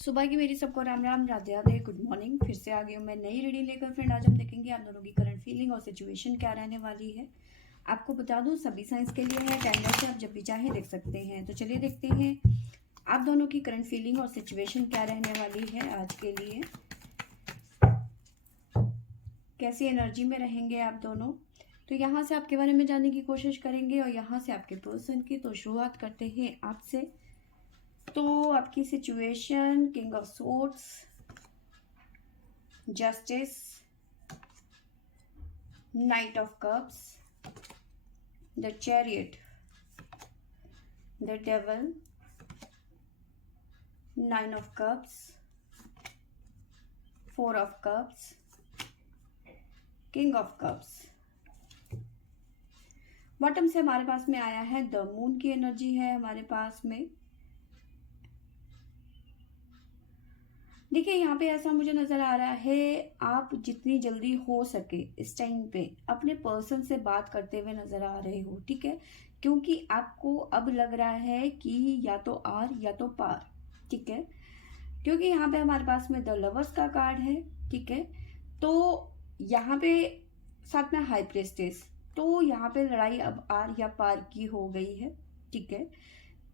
सुबह की मेरी सबको राम राम, राधे राधे, गुड मॉर्निंग। फिर से आ गई हूँ मैं नई रीडिंग लेकर। फ्रेंड, आज हम देखेंगे आप दोनों की करंट फीलिंग और सिचुएशन क्या रहने वाली है। आपको बता दूं, सभी साइंस के लिए है। टाइमर से आप जब भी चाहे देख सकते हैं। तो चलिए देखते हैं आप दोनों की करंट फीलिंग और सिचुएशन क्या रहने वाली है आज के लिए। कैसी एनर्जी में रहेंगे आप दोनों। तो यहाँ से आपके बारे में जानने की कोशिश करेंगे और यहाँ से आपके पर्सन की। तो शुरुआत करते हैं आपसे। तो आपकी situation, king of swords, justice, Knight of Cups, the Chariot, the Devil, Nine of Cups, Four of Cups, King of Cups। Bottom से हमारे पास में आया है द मून की एनर्जी है हमारे पास में। देखिए, यहाँ पे ऐसा मुझे नजर आ रहा है, आप जितनी जल्दी हो सके इस टाइम पे अपने पर्सन से बात करते हुए नजर आ रहे हो, ठीक है। क्योंकि आपको अब लग रहा है कि या तो आर या तो पार, ठीक है। क्योंकि यहाँ पे हमारे पास में द लवर्स का कार्ड है, ठीक है। तो यहाँ पे साथ में हाई प्रेस्टेस, तो यहाँ पे लड़ाई अब आर या पार की हो गई है, ठीक है।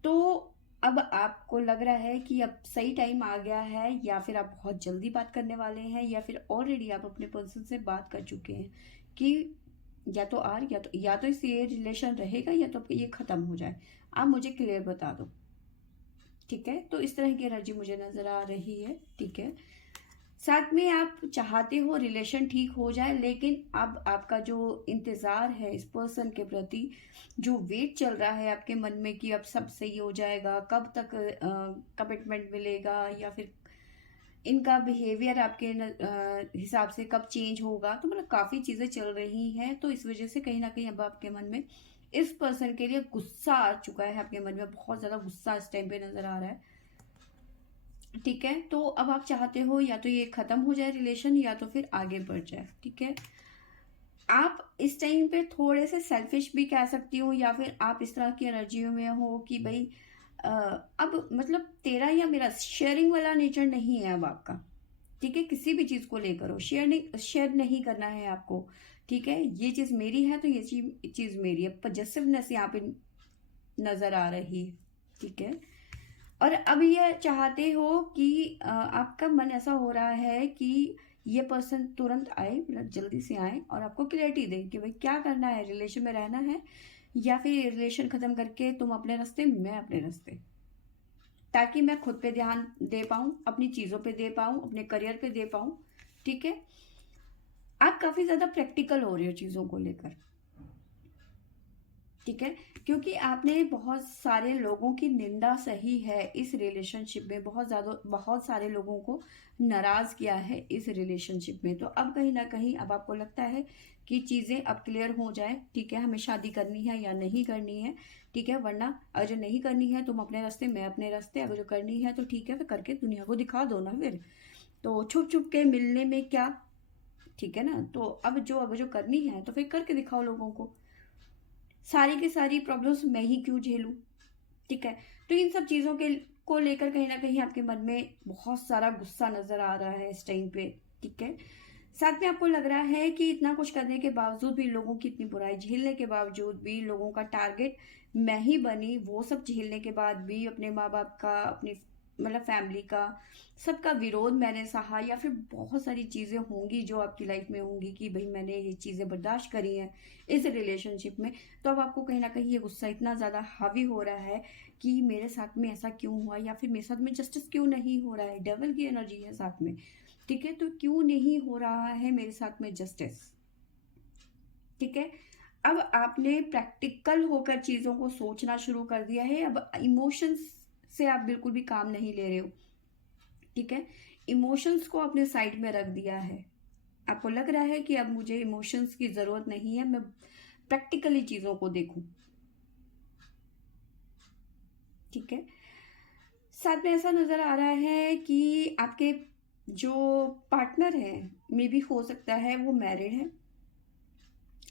तो अब आपको लग रहा है कि अब सही टाइम आ गया है, या फिर आप बहुत जल्दी बात करने वाले हैं, या फिर ऑलरेडी आप अपने पर्सन से बात कर चुके हैं कि या तो आर या तो इस ये रिलेशन रहेगा या तो ये खत्म हो जाए। आप मुझे क्लियर बता दो, ठीक है। तो इस तरह की एनर्जी मुझे नजर आ रही है, ठीक है। साथ में आप चाहते हो रिलेशन ठीक हो जाए, लेकिन अब आपका जो इंतज़ार है इस पर्सन के प्रति, जो वेट चल रहा है आपके मन में कि अब सब सही हो जाएगा, कब तक कमिटमेंट मिलेगा, या फिर इनका बिहेवियर आपके हिसाब से कब चेंज होगा। तो मतलब काफ़ी चीज़ें चल रही हैं, तो इस वजह से कहीं ना कहीं अब आपके मन में इस पर्सन के लिए गुस्सा आ चुका है। आपके मन में बहुत ज़्यादा गुस्सा इस टाइम पे नज़र आ रहा है, ठीक है। तो अब आप चाहते हो या तो ये खत्म हो जाए रिलेशन, या तो फिर आगे बढ़ जाए, ठीक है। आप इस टाइम पे थोड़े से सेल्फिश भी कह सकती हो, या फिर आप इस तरह की एनर्जियों में हो कि भाई अब मतलब तेरा या मेरा शेयरिंग वाला नेचर नहीं है अब आपका, ठीक है। किसी भी चीज को लेकर हो, शेयर नहीं करना है आपको, ठीक है। ये चीज मेरी है तो ये चीज मेरी है, पजेसिवनेस यहाँ पे नजर आ रही है, ठीक है। और अब ये चाहते हो कि आपका मन ऐसा हो रहा है कि ये पर्सन तुरंत आए, मतलब जल्दी से आए और आपको क्लैरिटी दे कि भाई क्या करना है, रिलेशन में रहना है या फिर रिलेशन खत्म करके तुम अपने रास्ते मैं अपने रास्ते, ताकि मैं खुद पे ध्यान दे पाऊं, अपनी चीज़ों पे दे पाऊं, अपने करियर पे दे पाऊं, ठीक है। आप काफ़ी ज़्यादा प्रैक्टिकल हो रहे हो चीज़ों को लेकर, ठीक है। क्योंकि आपने बहुत सारे लोगों की निंदा सही है इस रिलेशनशिप में, बहुत सारे लोगों को नाराज किया है इस रिलेशनशिप में। तो अब कहीं ना कहीं अब आपको लगता है कि चीजें अब क्लियर हो जाए, ठीक है। हमें शादी करनी है या नहीं करनी है, ठीक है। वरना अगर नहीं करनी है तुम अपने रास्ते मैं अपने रास्ते, अगर जो करनी है तो ठीक है, फिर करके दुनिया को दिखा दो ना फिर। तो छुप छुप के मिलने में क्या, ठीक है ना। तो अब जो करनी है तो फिर करके दिखाओ लोगों को। सारी की सारी प्रॉब्लम्स मैं ही क्यों झेलूं, ठीक है। तो इन सब चीजों के को लेकर कहीं ना कहीं आपके मन में बहुत सारा गुस्सा नजर आ रहा है इस टाइम पे, ठीक है। साथ में आपको लग रहा है कि इतना कुछ करने के बावजूद भी, लोगों की इतनी बुराई झेलने के बावजूद भी, लोगों का टारगेट मैं ही बनी, वो सब झेलने के बाद भी अपने माँ बाप का, अपनी मतलब फैमिली का, सबका विरोध मैंने सहा, या फिर बहुत सारी चीजें होंगी जो आपकी लाइफ में होंगी कि भाई मैंने ये चीजें बर्दाश्त करी हैं इस रिलेशनशिप में। तो अब आपको कहीं ना कहीं ये गुस्सा इतना ज्यादा हावी हो रहा है कि मेरे साथ में ऐसा क्यों हुआ, या फिर मेरे साथ में जस्टिस क्यों नहीं हो रहा है। डेविल की एनर्जी है साथ में, ठीक है। तो क्यों नहीं हो रहा है मेरे साथ में जस्टिस, ठीक है। अब आपने प्रैक्टिकल होकर चीजों को सोचना शुरू कर दिया है। अब इमोशंस से आप बिल्कुल भी काम नहीं ले रहे हो, ठीक है। इमोशंस को अपने साइड में रख दिया है। आपको लग रहा है कि अब मुझे इमोशंस की जरूरत नहीं है, मैं प्रैक्टिकली चीजों को देखूं, ठीक है। साथ में ऐसा नजर आ रहा है कि आपके जो पार्टनर है, मे भी हो सकता है वो मैरिड है।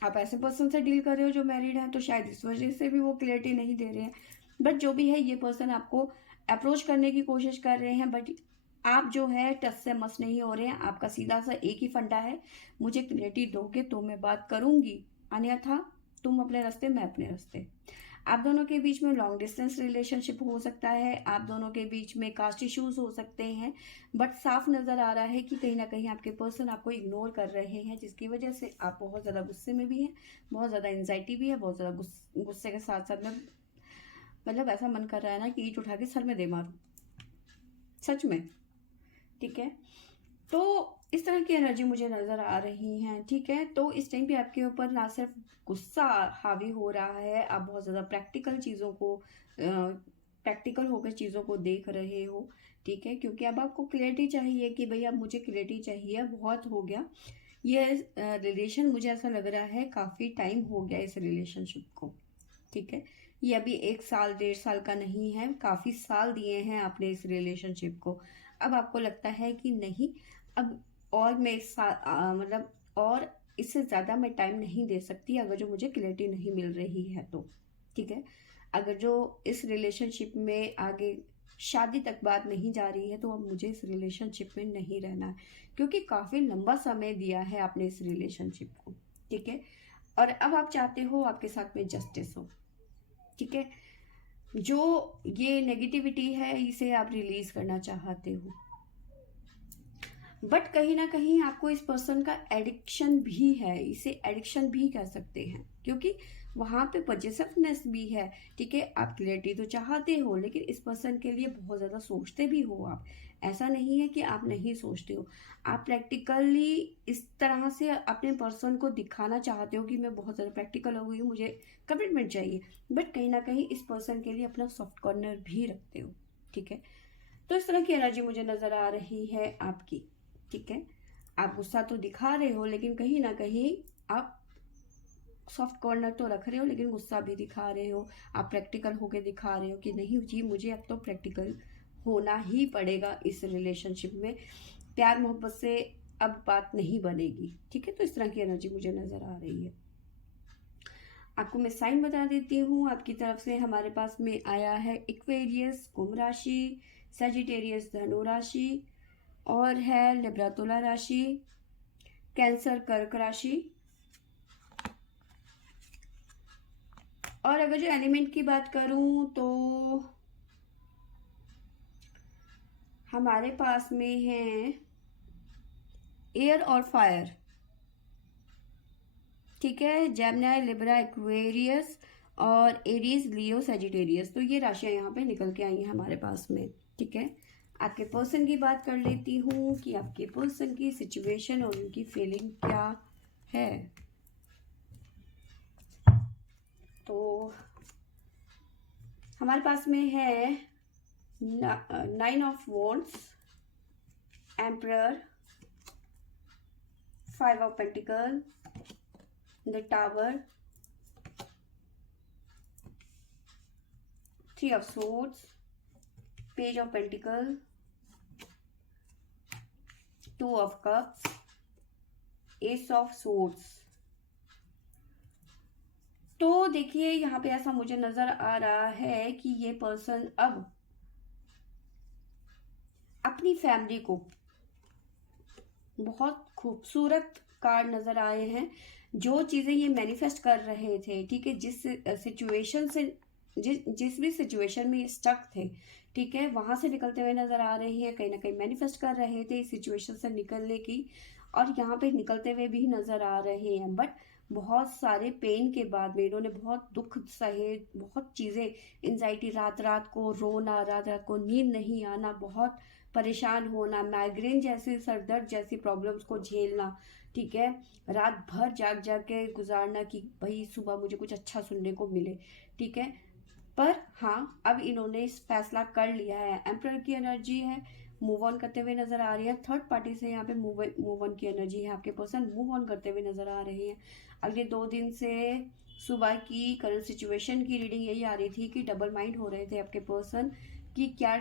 आप ऐसे पर्सन से डील कर रहे हो जो मैरिड है, तो शायद इस वजह से भी वो क्लियरिटी नहीं दे रहे हैं। बट जो भी है, ये पर्सन आपको अप्रोच करने की कोशिश कर रहे हैं, बट आप जो है टस से मस नहीं हो रहे हैं। आपका सीधा सा एक ही फंडा है, मुझे क्लैरिटी दोगे तो मैं बात करूंगी, अन्यथा तुम अपने रास्ते, मैं अपने रास्ते। आप दोनों के बीच में लॉन्ग डिस्टेंस रिलेशनशिप हो सकता है, आप दोनों के बीच में कास्ट इश्यूज हो सकते हैं, बट साफ नजर आ रहा है कि कहीं ना कहीं आपके पर्सन आपको इग्नोर कर रहे हैं, जिसकी वजह से आप बहुत ज़्यादा गुस्से में भी हैं, बहुत ज़्यादा एंजाइटी भी है, बहुत ज़्यादा गुस्से के साथ साथ में मतलब ऐसा मन कर रहा है ना कि ईंट उठा के सर में दे मारूं, सच में। ठीक है, तो इस तरह की एनर्जी मुझे नज़र आ रही है। ठीक है, तो इस टाइम पे आपके ऊपर ना सिर्फ गुस्सा हावी हो रहा है, आप बहुत ज़्यादा प्रैक्टिकल चीज़ों को प्रैक्टिकल होकर चीज़ों को देख रहे हो। ठीक है, क्योंकि अब आपको क्लैरिटी चाहिए कि भैया मुझे क्लैरिटी चाहिए, बहुत हो गया ये रिलेशन, मुझे ऐसा लग रहा है काफ़ी टाइम हो गया इस रिलेशनशिप को। ठीक है, ये अभी 1 साल 1.5 साल का नहीं है, काफ़ी साल दिए हैं आपने इस रिलेशनशिप को। अब आपको लगता है कि नहीं, अब और मैं मतलब और इससे ज़्यादा मैं टाइम नहीं दे सकती अगर जो मुझे क्लैरिटी नहीं मिल रही है तो। ठीक है, अगर जो इस रिलेशनशिप में आगे शादी तक बात नहीं जा रही है तो अब मुझे इस रिलेशनशिप में नहीं रहना है, क्योंकि काफ़ी लंबा समय दिया है आपने इस रिलेशनशिप को। ठीक है, और अब आप चाहते हो आपके साथ में जस्टिस हो। ठीक है, जो ये नेगेटिविटी है इसे आप रिलीज करना चाहते हो, बट कहीं ना कहीं आपको इस पर्सन का एडिक्शन भी है, इसे एडिक्शन भी कह सकते हैं, क्योंकि वहां पे पॉजिटिवनेस भी है। ठीक है, आप क्लियरिटी तो चाहते हो, लेकिन इस पर्सन के लिए बहुत ज़्यादा सोचते भी हो आप, ऐसा नहीं है कि आप नहीं सोचते हो। आप प्रैक्टिकली इस तरह से अपने पर्सन को दिखाना चाहते हो कि मैं बहुत ज़्यादा प्रैक्टिकल हो गई हूँ, मुझे कमिटमेंट चाहिए, बट कहीं ना कहीं इस पर्सन के लिए अपना सॉफ्ट कॉर्नर भी रखते हो। ठीक है, तो इस तरह की एनर्जी मुझे नज़र आ रही है आपकी। ठीक है, आप गुस्सा तो दिखा रहे हो, लेकिन कहीं ना कहीं आप सॉफ्ट कॉर्नर तो रख रहे हो, लेकिन गुस्सा भी दिखा रहे हो। आप प्रैक्टिकल होके दिखा रहे हो कि नहीं जी, मुझे अब तो प्रैक्टिकल होना ही पड़ेगा इस रिलेशनशिप में, प्यार मोहब्बत से अब बात नहीं बनेगी। ठीक है, तो इस तरह की एनर्जी मुझे नज़र आ रही है। आपको मैं साइन बता देती हूँ, आपकी तरफ से हमारे पास में आया है एक्वेरियस कुंभ राशि, सजिटेरियस धनु राशि, और है लिब्रा तुला राशि, कैंसर कर्क राशि। और अगर जो एलिमेंट की बात करूं तो हमारे पास में है एयर और फायर। ठीक है, जेमिनी, लिब्रा, एक्वेरियस और एरीज, लियो, सजिटेरियस, तो ये राशियां यहाँ पे निकल के आई हैं हमारे पास में। ठीक है, आपके पर्सन की बात कर लेती हूँ कि आपके पर्सन की सिचुएशन और उनकी फीलिंग क्या है। तो हमारे पास में है 9 of wands, emperor, 5 of pentacle, the tower, 3 of swords, page of pentacle, 2 of cups, S of swords। तो देखिए यहाँ पे ऐसा मुझे नजर आ रहा है कि ये पर्सन अब अपनी फैमिली को, बहुत खूबसूरत कार्ड नजर आए हैं, जो चीजें ये मैनिफेस्ट कर रहे थे। ठीक है, जिस सिचुएशन से जिस भी सिचुएशन में ये स्टक थे, ठीक है, वहां से निकलते हुए नजर आ रहे हैं, कहीं ना कहीं मैनिफेस्ट कर रहे थे इस सिचुएशन से निकलने की, और यहाँ पे निकलते हुए भी नजर आ रहे हैं। बट बहुत सारे पेन के बाद में इन्होंने बहुत दुख सहे, बहुत चीजें, एंजाइटी, रात रात को रोना, रात रात को नींद नहीं आना, बहुत परेशान होना, माइग्रेन जैसे, सरदर्द जैसी प्रॉब्लम्स को झेलना। ठीक है, रात भर जाग जाग के गुजारना कि भाई सुबह मुझे कुछ अच्छा सुनने को मिले। ठीक है, पर हाँ, अब इन्होंने फैसला कर लिया है। एम्परर की एनर्जी है, मूव ऑन करते हुए नजर आ रही है। थर्ड पार्टी से यहाँ पे मूव ऑन की एनर्जी है, आपके पर्सन मूव ऑन करते हुए नजर आ रहे हैं। अगले 2 दिन से सुबह की करंट सिचुएशन की रीडिंग यही आ रही थी कि डबल माइंड हो रहे थे आपके पर्सन कि क्या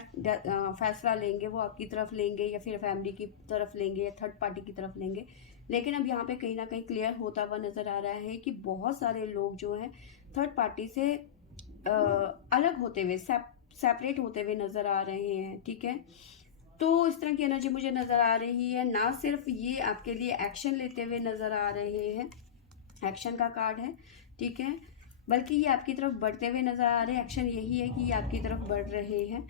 फैसला लेंगे, वो आपकी तरफ लेंगे या फिर फैमिली की तरफ लेंगे या थर्ड पार्टी की तरफ लेंगे। लेकिन अब यहाँ पे कहीं ना कहीं क्लियर होता हुआ नजर आ रहा है कि बहुत सारे लोग जो हैं थर्ड पार्टी से अलग होते हुए, सेपरेट होते हुए नजर आ रहे हैं। ठीक है, तो इस तरह की एनर्जी मुझे नज़र आ रही है। ना सिर्फ ये आपके लिए एक्शन लेते हुए नज़र आ रहे हैं, एक्शन का कार्ड है, ठीक है, बल्कि ये आपकी तरफ बढ़ते हुए नज़र आ रहे हैं। एक्शन यही है कि ये आपकी तरफ बढ़ रहे हैं,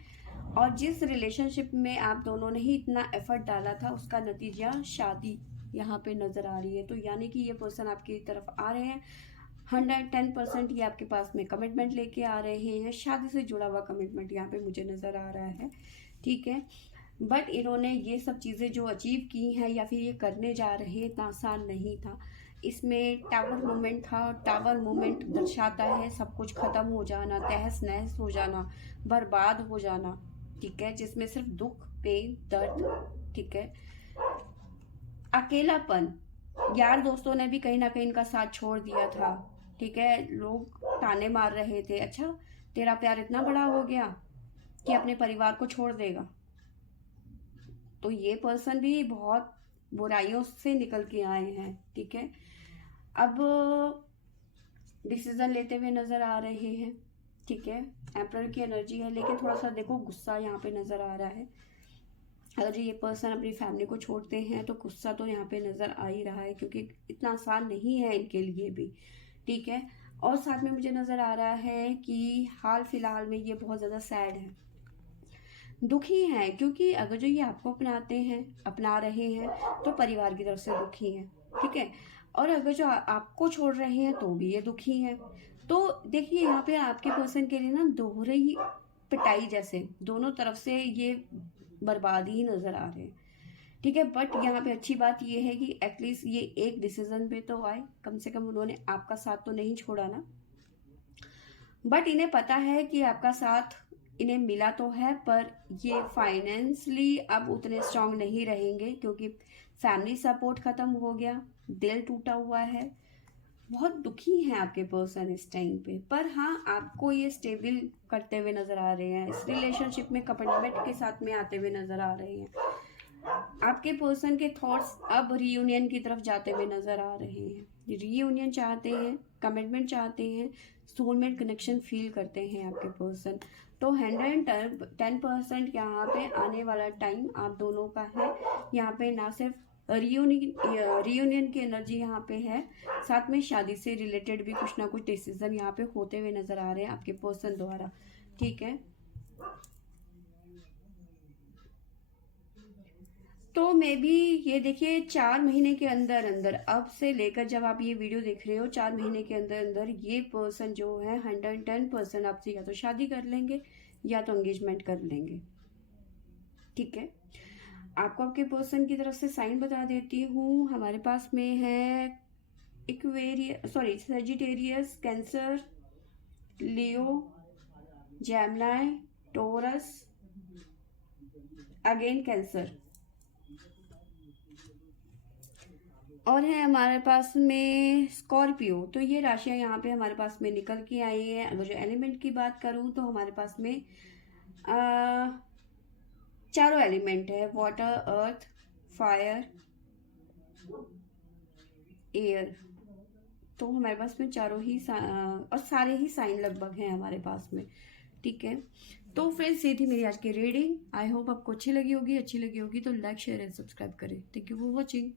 और जिस रिलेशनशिप में आप दोनों ने ही इतना एफर्ट डाला था उसका नतीजा शादी यहाँ पे नज़र आ रही है। तो यानी कि ये पर्सन आपकी तरफ आ रहे हैं, 110% ये आपके पास में कमिटमेंट लेके आ रहे हैं। शादी से जुड़ा हुआ कमिटमेंट यहाँ पे मुझे नज़र आ रहा है, ठीक है। बट इन्होंने ये सब चीज़ें जो अचीव की हैं या फिर ये करने जा रहे हैं, इतना आसान नहीं था। इसमें टावर मोमेंट था। टावर मोमेंट दर्शाता है सब कुछ ख़त्म हो जाना, तहस नहस हो जाना, बर्बाद हो जाना, ठीक है, जिसमें सिर्फ दुख, पेन, दर्द, ठीक है, अकेलापन, यार दोस्तों ने भी कहीं ना कहीं इनका साथ छोड़ दिया था, ठीक है। लोग ताने मार रहे थे, अच्छा तेरा प्यार इतना बड़ा हो गया कि अपने परिवार को छोड़ देगा। तो ये पर्सन भी बहुत बुराइयों से निकल के आए हैं, ठीक है। अब डिसीजन लेते हुए नजर आ रहे हैं, ठीक है। एम्परर की एनर्जी है, लेकिन थोड़ा सा देखो गुस्सा यहाँ पे नजर आ रहा है। अगर ये पर्सन अपनी फैमिली को छोड़ते हैं तो गुस्सा तो यहाँ पे नजर आ ही रहा है, क्योंकि इतना आसान नहीं है इनके लिए भी, ठीक है। और साथ में मुझे नजर आ रहा है कि हाल फिलहाल में ये बहुत ज़्यादा सैड है, दुखी हैं, क्योंकि अगर जो ये आपको अपना रहे हैं तो परिवार की तरफ से दुखी हैं, ठीक है। और अगर जो आपको छोड़ रहे हैं तो भी ये दुखी हैं। तो देखिए यहाँ पे आपके पर्सन के लिए ना दोहरी पिटाई जैसे दोनों तरफ से ये बर्बादी ही नजर आ रहे हैं, ठीक है। बट यहाँ पे अच्छी बात ये है कि एटलीस्ट ये एक डिसीजन पे तो आए, कम से कम उन्होंने आपका साथ तो नहीं छोड़ा ना। बट इन्हें पता है कि आपका साथ इन्हें मिला तो है, पर ये फाइनेंशियली अब उतने स्ट्रांग नहीं रहेंगे, क्योंकि फैमिली सपोर्ट खत्म हो गया, दिल टूटा हुआ है, बहुत दुखी हैं आपके पर्सन इस टाइम पे। पर हाँ, आपको ये स्टेबल करते हुए नजर आ रहे हैं, इस रिलेशनशिप में कमिटमेंट के साथ में आते हुए नजर आ रहे हैं। आपके पर्सन के थॉट्स अब रीयूनियन की तरफ जाते हुए नजर आ रहे हैं। रीयूनियन चाहते हैं, कमिटमेंट चाहते हैं, सोलमेट कनेक्शन फील करते हैं आपके पर्सन। तो 110% यहाँ पे आने वाला टाइम आप दोनों का है। यहाँ पे ना सिर्फ रियूनियन की एनर्जी यहाँ पे है, साथ में शादी से रिलेटेड भी कुछ ना कुछ डिसीजन यहाँ पे होते हुए नजर आ रहे हैं आपके पर्सन द्वारा, ठीक है। तो मे बी ये देखिए 4 महीने के अंदर अंदर, अब से लेकर जब आप ये वीडियो देख रहे हो, 4 महीने के अंदर अंदर ये पर्सन जो है 110% आपसे या तो शादी कर लेंगे या तो एंगेजमेंट कर लेंगे, ठीक है। आपको आपके पर्सन की तरफ से साइन बता देती हूँ। हमारे पास में है सजिटेरियस, कैंसर, लियो, जेमिनी, टोरस, अगेन कैंसर, और है हमारे पास में स्कॉर्पियो। तो ये राशियां यहाँ पे हमारे पास में निकल के आई हैं। अगर जो एलिमेंट की बात करूँ तो हमारे पास में चारों एलिमेंट है, वाटर, अर्थ, फायर, एयर। तो हमारे पास में चारों ही और सारे ही साइन लगभग हैं हमारे पास में, ठीक है। तो फ्रेंड्स, ये थी मेरी आज की रीडिंग। आई होप आपको अच्छी लगी होगी तो लाइक, शेयर एंड सब्सक्राइब करें। Thank you for watching.